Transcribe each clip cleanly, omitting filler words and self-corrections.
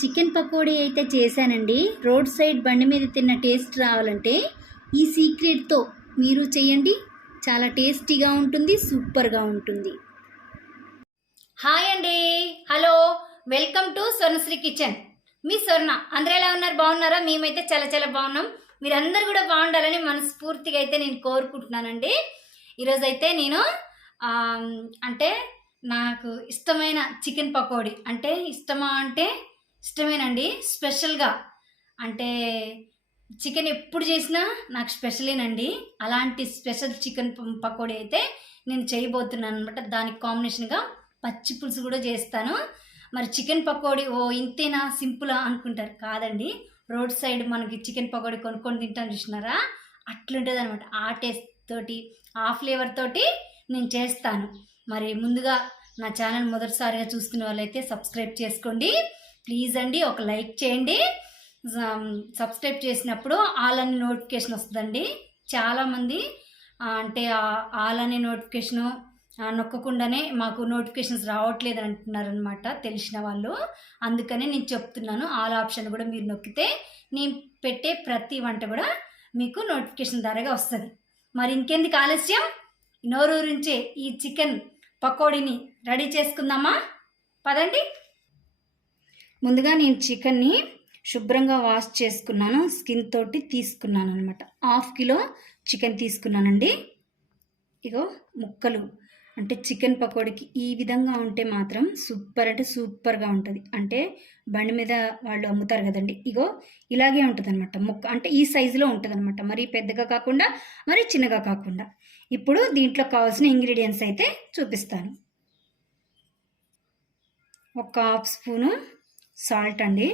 Chicken pakodi అయితే చేశానండి. Road side బండి మీద తిన్న టేస్ట్ రావాలంటే ఈ సీక్రెట్తో మీరు చేయండి. చాలా టేస్టీగా ఉంటుంది, సూపర్గా ఉంటుంది. హాయ్ అండి, hello, welcome to Swarnasri kitchen. మీ స్వర్ణ. అందరూ ఎలా ఉన్నారు? బాగున్నారా? మేమైతే చాలా చాలా బాగున్నాం. మీరందరూ కూడా బాగుండాలని మనస్ఫూర్తిగా అయితే నేను కోరుకుంటున్నానండి. ఈరోజైతే నేను అంటే నాకు ఇష్టమైన చికెన్ పకోడీ అంటే ఇష్టమేనండి. స్పెషల్గా అంటే చికెన్ ఎప్పుడు చేసినా నాకు స్పెషలేనండి. అలాంటి స్పెషల్ చికెన్ పకోడీ అయితే నేను చేయబోతున్నాను అనమాట. దానికి కాంబినేషన్గా పచ్చి పులుసు కూడా చేస్తాను. మరి చికెన్ పకోడీ ఇంతేనా, సింపులా అనుకుంటారు. కాదండి, రోడ్ సైడ్ మనకి చికెన్ పకోడీ కొనుక్కొని తింటాను చూసినారా, అట్లుంటుంది అనమాట. ఆ టేస్ట్ తోటి, ఆ ఫ్లేవర్ తోటి నేను చేస్తాను. మరి ముందుగా నా ఛానల్ మొదటిసారిగా చూస్తున్న వాళ్ళైతే సబ్స్క్రైబ్ చేసుకోండి ప్లీజ్ అండి. ఒక లైక్ చేయండి. సబ్స్క్రైబ్ చేసినప్పుడు ఆల్ అనే నోటిఫికేషన్ వస్తుందండి. చాలామంది అంటే ఆల్ అనే నోటిఫికేషను నొక్కకుండానే మాకు నోటిఫికేషన్స్ రావట్లేదు అంటున్నారనమాట తెలిసిన వాళ్ళు. అందుకనే నేను చెప్తున్నాను, ఆల్ ఆప్షన్ కూడా మీరు నొక్కితే నేను పెట్టే ప్రతి వంట కూడా మీకు నోటిఫికేషన్ ద్వారాగా వస్తుంది. మరి ఇంకెందుకు ఆలస్యం, నోరూరించే ఈ చికెన్ పకోడీని రెడీ చేసుకుందామా? పదండి. ముందుగా నేను చికెన్ని శుభ్రంగా వాష్ చేసుకున్నాను, స్కిన్ తోటి తీసుకున్నాను అనమాట. 1/2 కిలో చికెన్ తీసుకున్నానండి. ఇగో ముక్కలు అంటే చికెన్ పకోడీకి ఈ విధంగా ఉంటే మాత్రం సూపర్ అంటే సూపర్గా ఉంటుంది. అంటే బండి మీద వాళ్ళు అమ్ముతారు కదండి, ఇగో ఇలాగే ఉంటుంది అనమాట. ముక్క అంటే ఈ సైజులో ఉంటుంది అనమాట. మరీ పెద్దగా కాకుండా మరీ చిన్నగా కాకుండా. ఇప్పుడు దీంట్లో కావాల్సిన ఇంగ్రీడియంట్స్ అయితే చూపిస్తాను. 1/2 స్పూను సాల్ట్ అండి,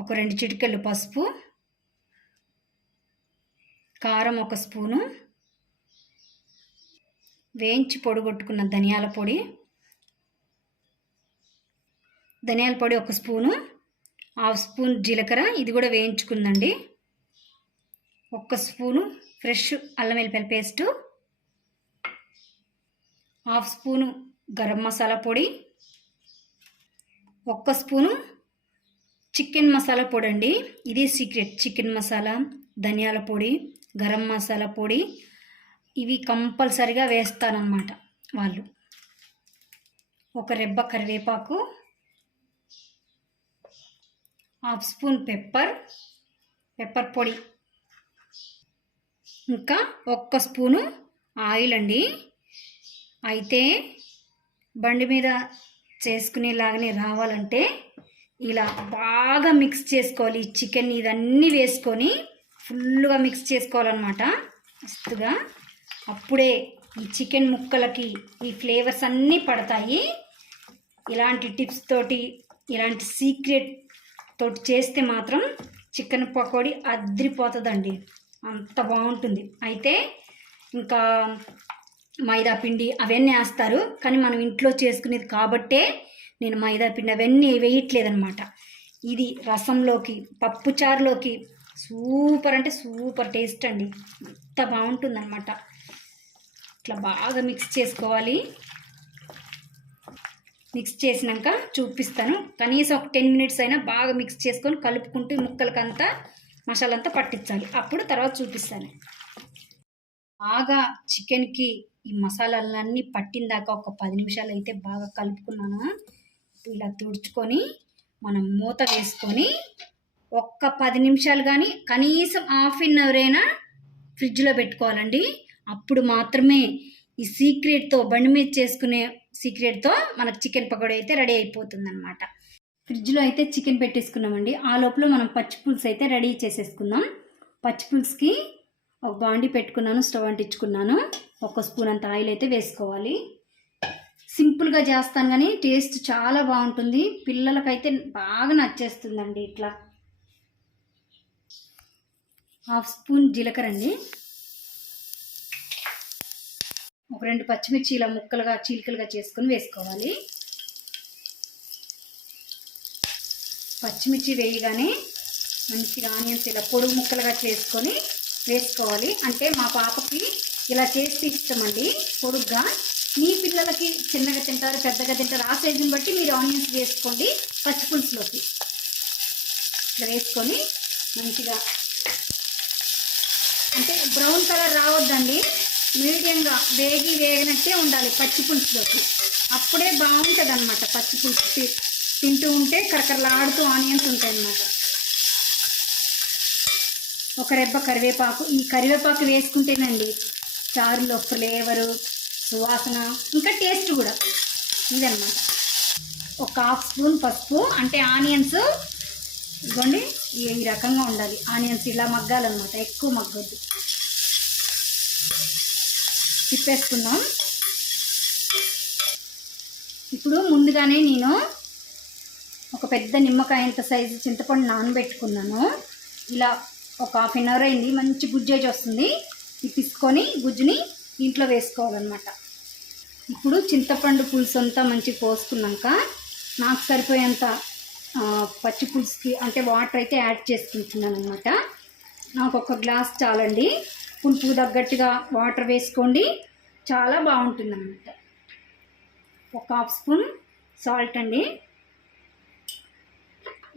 ఒక 2 చిటికెళ్ళు పసుపు, కారం 1 స్పూను, వేయించి పొడిగొట్టుకున్న ధనియాల పొడి 1 స్పూను, 1/2 స్పూన్ జీలకర్ర, ఇది కూడా వేయించుకుందండి, 1 స్పూను ఫ్రెష్ అల్లం వెల్లిపాయల పేస్టు, 1/2 స్పూను గరం మసాలా పొడి, 1 స్పూను చికెన్ మసాలా పొడి అండి. ఇది సీక్రెట్. చికెన్ మసాలా, ధనియాల పొడి, గరం మసాలా పొడి ఇవి కంపల్సరిగా వేస్తానన్నమాట వాళ్ళు. 1 రెబ్బ కరివేపాకు, 1/2 స్పూన్ పెప్పర్ పొడి, ఇంకా 1 స్పూను ఆయిల్ అండి. అయితే బండి మీద చేసుకునేలాగానే రావాలంటే ఇలా బాగా మిక్స్ చేసుకోవాలి. ఈ చికెన్ ఇదన్నీ వేసుకొని ఫుల్గా మిక్స్ చేసుకోవాలన్నమాట మస్తుగా. అప్పుడే ఈ చికెన్ ముక్కలకి ఈ ఫ్లేవర్స్ అన్నీ పడతాయి. ఇలాంటి టిప్స్ తోటి, ఇలాంటి సీక్రెట్ తోటి చేస్తే మాత్రం చికెన్ పకోడీ అద్రిపోతుందండి, అంత బాగుంటుంది. అయితే ఇంకా మైదా పిండి అవన్నీ వేస్తారు, కానీ మనం ఇంట్లో చేసుకునేది కాబట్టే నేను మైదా పిండి అవన్నీ వేయట్లేదన్నమాట. ఇది రసంలోకి, పప్పుచారులోకి సూపర్ అంటే సూపర్ టేస్ట్ అండి, అంత బాగుంటుందన్నమాట. ఇట్లా బాగా మిక్స్ చేసుకోవాలి. మిక్స్ చేసినాక చూపిస్తాను. కనీసం ఒక 10 మినిట్స్ అయినా బాగా మిక్స్ చేసుకొని కలుపుకుంటూ ముక్కలకంతా మసాలా అంతా పట్టించాలి. అప్పుడు తర్వాత చూపిస్తాను. బాగా చికెన్కి ఈ మసాలాలన్నీ పట్టిందాక ఒక 10 నిమిషాలు అయితే బాగా కలుపుకున్నాను. ఇలా తుడుచుకొని మనం మూత వేసుకొని ఒక్క 10 నిమిషాలు కానీ కనీసం 1/2 అవర్ అయినా ఫ్రిడ్జ్లో పెట్టుకోవాలండి. అప్పుడు మాత్రమే ఈ సీక్రెట్తో, బండి మీద చేసుకునే సీక్రెట్తో మనకు చికెన్ పకోడీ అయితే రెడీ అయిపోతుంది అనమాట. ఫ్రిడ్జ్లో అయితే చికెన్ పెట్టేసుకున్నామండి. ఆ లోపల మనం పచ్చి పులుసు అయితే రెడీ చేసేసుకుందాం. పచ్చి పులుసుకి ఒక బాండి పెట్టుకున్నాను, స్టవ్ అంటించుకున్నాను. 1 స్పూన్ అంత ఆయిల్ అయితే వేసుకోవాలి. సింపుల్గా చేస్తాను కానీ టేస్ట్ చాలా బాగుంటుంది. పిల్లలకైతే బాగా నచ్చేస్తుందండి. ఇట్లా 1/2 స్పూన్ జీలకర్ర అండి, ఒక 2 పచ్చిమిర్చి ఇలా ముక్కలుగా చీలికలుగా చేసుకొని వేసుకోవాలి. పచ్చిమిర్చి వేయగానే మంచిగా ఆనియన్స్ ఇలా పొడుగు ముక్కలుగా చేసుకొని వేసుకోవాలి. అంటే మా పాపకి ఇలా చేస్తే ఇష్టమండి పొడుగ్గా. మీ పిల్లలకి చిన్నగా తింటారు పెద్దగా తింటారు ఆ సైజుని బట్టి మీరు ఆనియన్స్ వేసుకోండి పచ్చి పులుసులోకి. ఇట్లా వేసుకొని మంచిగా అంటే బ్రౌన్ కలర్ రావద్దండి, మీడియంగా వేగినట్టే ఉండాలి పచ్చి పులుసులోకి. అప్పుడే బాగుంటుంది అన్నమాట. పచ్చి పులుసు తింటూ ఉంటే కరకరలాడుతూ ఆనియన్స్ ఉంటాయి అన్నమాట. ఒక రెబ్బ కరివేపాకు, ఈ కరివేపాకు వేసుకుంటేనండి చారులో ఫ్లేవరు, సువాసన, ఇంకా టేస్ట్ కూడా ఇదన్నమాట. ఒక 1/2 స్పూన్ పసుపు, అంటే ఆనియన్స్ ఇదిగోండి ఈ రకంగా ఉండాలి. ఆనియన్స్ ఇలా మగ్గాలన్నమాట, ఎక్కువ మగ్గొద్దు. తిప్పేసుకుందాం. ఇప్పుడు ముందుగానే నేను ఒక పెద్ద నిమ్మకాయంత సైజు చింతపండు నానబెట్టుకున్నాను. ఇలా ఒక 1/2 అవర్ అయింది, మంచి గుజ్జేజ్ వస్తుంది. ఇది తీసుకొని గుజ్జుని ఇంట్లో వేసుకోవాలన్నమాట. ఇప్పుడు చింతపండు పులుసు అంతా మంచిగా పోసుకున్నాక నాకు సరిపోయేంత పచ్చి పులుసుకి అంటే వాటర్ అయితే యాడ్ చేసుకుంటున్నాను అనమాట. నాకు ఒక గ్లాస్ చాలండి. పులుపు తగ్గట్టుగా వాటర్ వేసుకోండి, చాలా బాగుంటుంది అన్నమాట. ఒక 1/2 స్పూన్ సాల్ట్ అండి.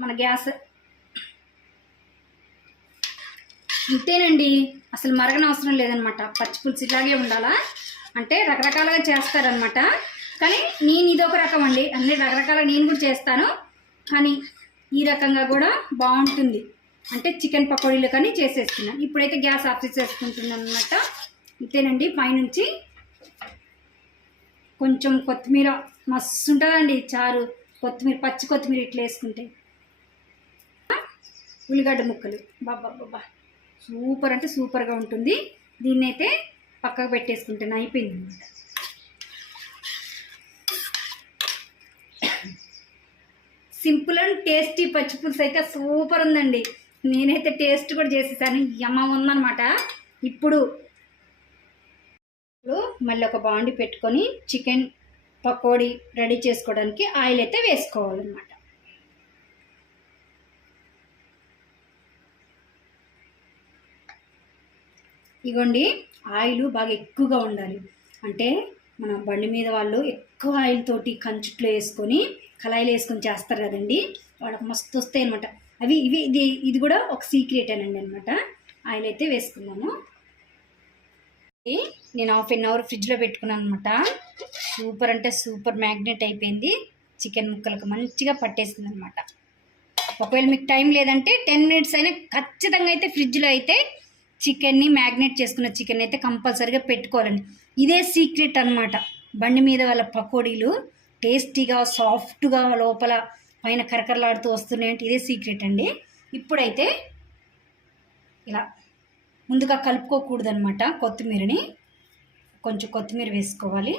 మన గ్యాస్ ఇంతేనండి, అసలు మరగనవసరం లేదనమాట. పచ్చి పులుసు ఇలాగే ఉండాలా అంటే రకరకాలుగా చేస్తారనమాట, కానీ నేను ఇదొక రకం అండి. అన్ని రకరకాల నేను కూడా చేస్తాను, కానీ ఈ రకంగా కూడా బాగుంటుంది. అంటే చికెన్ పకోడీలు కానీ చేసేస్తున్నాను. ఇప్పుడైతే గ్యాస్ ఆఫ్ చేసేసుకుంటున్నాను అనమాట. ఇంతేనండి. పైనుంచి కొంచెం కొత్తిమీర, మస్తు ఉంటుందండి చారు. కొత్తిమీర, పచ్చి కొత్తిమీర ఇట్లా వేసుకుంటే, ఉల్లిగడ్డ ముక్కలు, బాబా సూపర్ అంటే సూపర్గా ఉంటుంది. దీన్నైతే పక్కకు పెట్టేసుకుంటాను, అయిపోయింది అనమాట. సింపుల్ అండ్ టేస్టీ పచ్చి పులుసు అయితే సూపర్ ఉందండి. నేనైతే టేస్ట్ కూడా చేసేసాను, యమ్మ ఉందన్నమాట. ఇప్పుడు మళ్ళీ ఒక బాండి పెట్టుకొని చికెన్ పకోడీ రెడీ చేసుకోవడానికి ఆయిల్ అయితే వేసుకోవాలన్నమాట. ఇగోండి, ఆయిల్ బాగా ఎక్కువగా ఉండాలి. అంటే మన బండి మీద వాళ్ళు ఎక్కువ ఆయిల్ తోటి కంచుట్లో వేసుకొని కళాయిలు వేసుకొని చేస్తారు కదండి, వాళ్ళకి మస్తు వస్తాయి అనమాట అవి. ఇది కూడా ఒక సీక్రెటేనండి అనమాట. ఆయిల్ అయితే వేసుకున్నాను. నేను 1/2 అవర్ ఫ్రిడ్జ్లో పెట్టుకున్నాను అనమాట. సూపర్ అంటే సూపర్ మ్యాగ్నెట్ అయిపోయింది. చికెన్ ముక్కలకు మంచిగా పట్టేసింది అనమాట. ఒకవేళ మీకు టైం లేదంటే 10 మినిట్స్ అయినా ఖచ్చితంగా అయితే ఫ్రిడ్జ్లో అయితే చికెన్ని మ్యాగ్నేట్ చేసుకున్న చికెన్ అయితే కంపల్సరీగా పెట్టుకోవాలండి. ఇదే సీక్రెట్ అనమాట. బండి మీద వాళ్ళ పకోడీలు టేస్టీగా సాఫ్ట్గా లోపల పైన కరకరలాడుతూ వస్తున్నాయంటే ఇదే సీక్రెట్ అండి. ఇప్పుడైతే ఇలా ముందుగా కలుపుకోకూడదు అనమాట. కొత్తిమీరని కొంచెం కొత్తిమీర వేసుకోవాలి.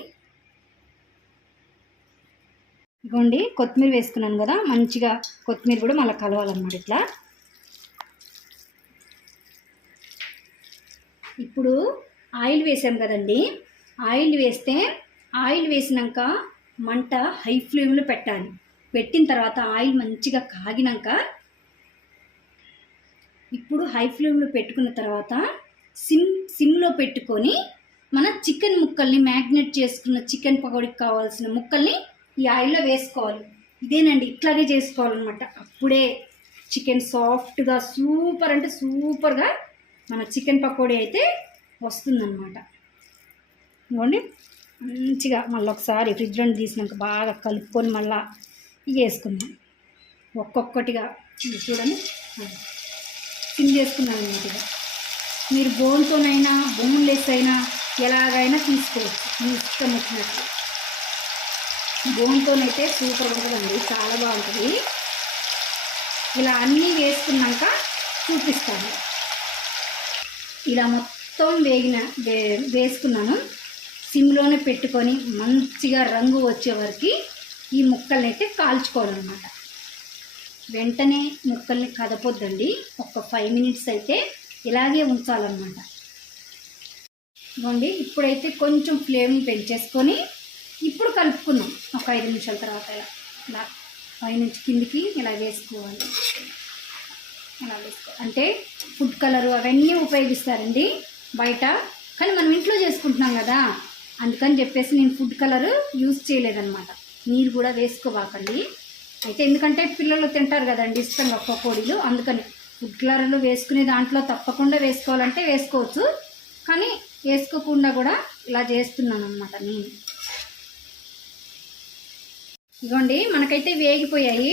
ఇగోండి, కొత్తిమీర వేసుకున్నాను కదా, మంచిగా కొత్తిమీర కూడా మళ్ళీ కలవాలన్నమాట ఇట్లా. ఇప్పుడు ఆయిల్ వేసాం కదండి, ఆయిల్ వేసినాక మంట హై ఫ్లేమ్లో పెట్టాలి. పెట్టిన తర్వాత ఆయిల్ మంచిగా కాగినాక, ఇప్పుడు హై ఫ్లేమ్లో పెట్టుకున్న తర్వాత సిమ్లో పెట్టుకొని మన చికెన్ ముక్కల్ని, మ్యాగ్నేట్ చేసుకున్న చికెన్ పకోడీకి కావాల్సిన ముక్కల్ని ఈ ఆయిల్లో వేసుకోవాలి. ఇదేనండి, ఇట్లాగే చేసుకోవాలన్నమాట. అప్పుడే చికెన్ సాఫ్ట్గా సూపర్ అంటే సూపర్గా మన చికెన్ పకోడీ అయితే వస్తుందన్నమాట. ఇవ్వండి, మంచిగా మళ్ళీ ఒకసారి ఫ్రిడ్జ్ నుండి తీసినాక బాగా కలుపుకొని మళ్ళీ వేసుకుందాం. ఒక్కొక్కటిగా చూడండి, సిమ్ చేసుకున్నాను అన్నమాట. మీరు బోన్తోనైనా బోన్లెస్ అయినా ఎలాగైనా తీసుకోవచ్చు, మీ ఇష్టం వచ్చినట్టు. బోన్తోనైతే సూపర్ ఉంటుందండి, చాలా బాగుంటుంది. ఇలా అన్నీ వేసుకున్నాక చూపిస్తాను. ఇలా మొత్తం వేసుకున్నాను. సిమ్లోనే పెట్టుకొని మంచిగా రంగు వచ్చే వరకు ఈ ముక్కల్ని అయితే కాల్చుకోవాలన్నమాట. వెంటనే ముక్కల్ని కదపొద్దండి, ఒక 5 మినిట్స్ అయితే ఇలాగే ఉంచాలన్నమాట. ఇవ్వండి, ఇప్పుడైతే కొంచెం ఫ్లేమ్ పెంచేసుకొని ఇప్పుడు కలుపుకుందాం. ఒక 5 నిమిషాల తర్వాత ఇలా పైనుంచి కిందికి ఇలా వేసుకోవాలి. అంటే ఫుడ్ కలరు అవన్నీ ఉపయోగిస్తారండి బయట, కానీ మనం ఇంట్లో చేసుకుంటున్నాం కదా, అందుకని చెప్పేసి నేను ఫుడ్ కలర్ యూజ్ చేయలేదన్నమాట. మీరు కూడా వేసుకోవాకండి. అయితే ఎందుకంటే పిల్లలు తింటారు కదండి ఇష్టంగా పకోడీలు, అందుకని ఫుడ్ కలర్లు వేసుకునే దాంట్లో తప్పకుండా వేసుకోవాలంటే వేసుకోవచ్చు, కానీ వేసుకోకుండా కూడా ఇలా చేస్తున్నాను అనమాట నేను. ఇదిగోండి మనకైతే వేగిపోయాయి.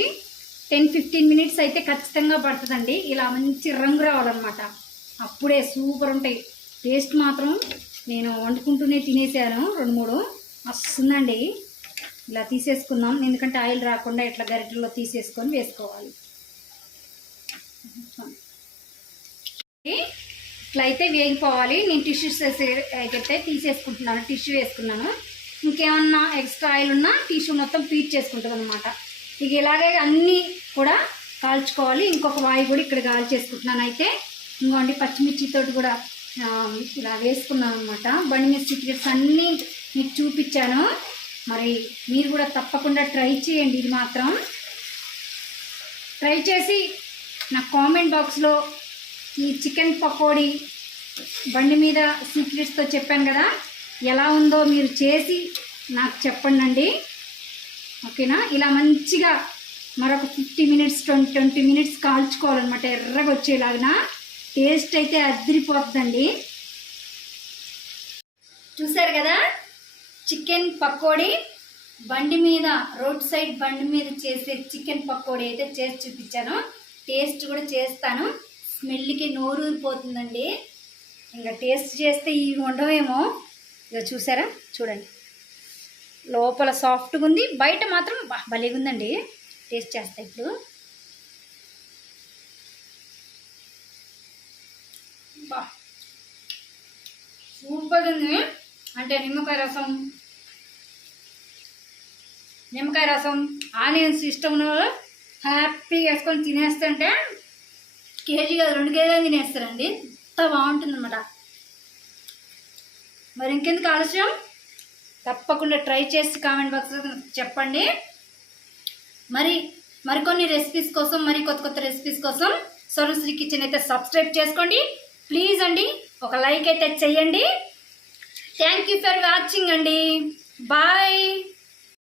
10-15 మినిట్స్ అయితే ఖచ్చితంగా పడుతుందండి. ఇలా మంచి రంగు రావాలన్నమాట, అప్పుడే సూపర్ ఉంటాయి. టేస్ట్ మాత్రం నేను వండుకుంటూనే తినేసాను 2-3 వస్తుందండి. ఇలా తీసేసుకుందాం, ఎందుకంటే ఆయిల్ రాకుండా ఇట్లా గరిటెలో తీసేసుకొని వేసుకోవాలి. ఇట్లా అయితే వేగిపోవాలి. నేను టిష్యూస్ అయితే తీసేసుకుంటున్నాను, టిష్యూ వేసుకున్నాను. ఇంకేమన్నా ఎక్స్ట్రా ఆయిల్ ఉన్నా టిష్యూ మొత్తం పీట్ చేసుకుంటుంది అనమాట. ఇక ఇలాగే అన్నీ కూడా కాల్చుకోవాలి. ఇంకొక వాయి కూడా ఇక్కడ కాల్చేసుకుంటున్నాను. అయితే ఇంకోండి పచ్చిమిర్చితోటి కూడా ఇలా వేసుకున్నాను అనమాట. బండి మీద సీక్రెట్స్ అన్నీ మీకు చూపించాను. మరి మీరు కూడా తప్పకుండా ట్రై చేయండి. ఇది మాత్రం ట్రై చేసి నా కామెంట్ బాక్స్లో ఈ చికెన్ పకోడీ బండి మీద సీక్రెట్స్తో చెప్పాను కదా, ఎలా ఉందో మీరు చేసి నాకు చెప్పండి. ఓకేనా? ఇలా మంచిగా మరొక 50 మినిట్స్ 20 మినిట్స్ కాల్చుకోవాలన్నమాట, ఎర్రగా వచ్చేలాగా. టేస్ట్ అయితే అదిరిపోతుందండి. చూసారు కదా, చికెన్ పకోడీ బండి మీద, రోడ్ సైడ్ బండి మీద చేసే చికెన్ పకోడీ అయితే చేసి చూపించాను. టేస్ట్ కూడా చేస్తాను. స్మెల్కి నోరూరిపోతుందండి. ఇంకా టేస్ట్ చేస్తే ఇవి ఉండవేమో. ఇక చూసారా, చూడండి, లోపల సాఫ్ట్గా ఉంది, బయట మాత్రం భలేగా ఉందండి. టేస్ట్ చేస్తా ఇప్పుడు. సూపర్ ఉంది. అంటే నిమ్మకాయ రసం ఆనియన్స్ ఇష్టం ఉన్న వాళ్ళు హ్యాపీగా వేసుకొని తినేస్తుంటే కేజీ కాదు 2 కేజీలు తినేస్తారండి. అంత బాగుంటుంది అన్నమాట. మరి ఇంకెందుకు ఆలస్యం, తప్పకుండా ట్రై చేసి కామెంట్ బాక్స్లో చెప్పండి. మరికొన్ని రెసిపీస్ కోసం, కొత్త రెసిపీస్ కోసం స్వర్ణశ్రీ కిచెన్ అయితే సబ్స్క్రైబ్ చేసుకోండి ప్లీజ్ అండి. ఒక లైక్ అయితే చెయ్యండి. థ్యాంక్ యూ ఫర్ వాచింగ్ అండి. బాయ్.